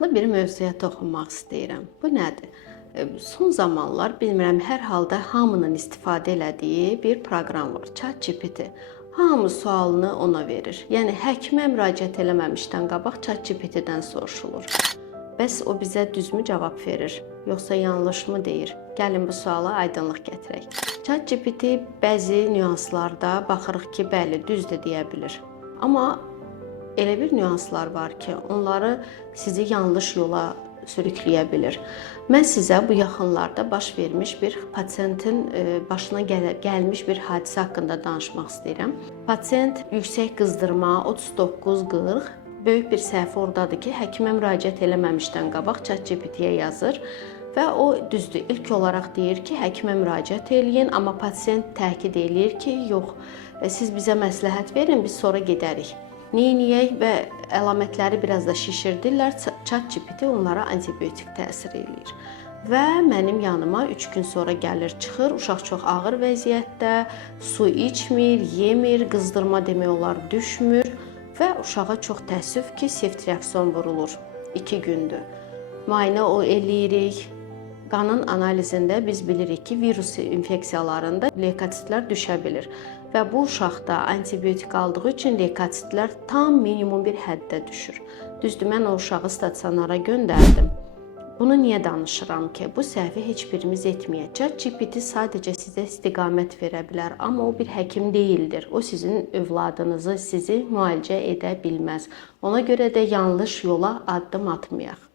Maraqlı bir mövzuya toxunmaq istəyirəm. Bu nədir? Son zamanlar bilmirəm, hər halda hamının istifadə elədiyi bir proqram var, ChatGPT. Hamı sualını ona verir. Yəni həkimə müraciət eləməmişdən qabaq ChatGPT-dən soruşulur. Bəs o bizə düzmü cavab verir, yoxsa yanlışmı deyir? Gəlin bu suala aydınlıq gətirək. ChatGPT bəzi nüanslarda baxırıq ki, bəli, düzdür deyə bilir. Amma elə bir nüanslar var ki, onları sizi yanlış yola sürükləyə bilir. Mən sizə bu yaxınlarda baş vermiş bir pasientin başına gəlmiş bir hadisə haqqında danışmaq istəyirəm. Pasient yüksək qızdırma 39-40, böyük bir səhv oradadır ki, həkimə müraciət eləməmişdən qabaq ChatGPT-yə yazır və o düzdür. İlk olaraq deyir ki, həkimə müraciət eləyin, amma pasient təkid eləyir ki, yox, siz bizə məsləhət verin, biz sonra gedərik. Neyniyək və əlamətləri biraz da şişirdirlər, ChatGPT onlara antibiotik təsir eləyir. Və mənim yanıma 3 gün sonra gəlir, çıxır, uşaq çox ağır vəziyyətdə, su içmir, yemir, qızdırma demək olar düşmür və uşağa çox təəssüf ki, seftriakson vurulur 2 gündür. Müayinə o eləyirik. Qanın analizində biz bilirik ki, virus infeksiyalarında leykositlər düşə bilir. Və bu uşaqda antibiotik aldığı üçün leykositlər tam minimum bir həddə düşür. Düzdür, mən o uşağı stasionara göndərdim. Bunu niyə danışıram ki, bu səhvi heç birimiz etməyək. ChatGPT sadəcə sizə istiqamət verə bilər, amma o bir həkim deyildir. O sizin övladınızı, sizi müalicə edə bilməz. Ona görə də yanlış yola addım atmayaq.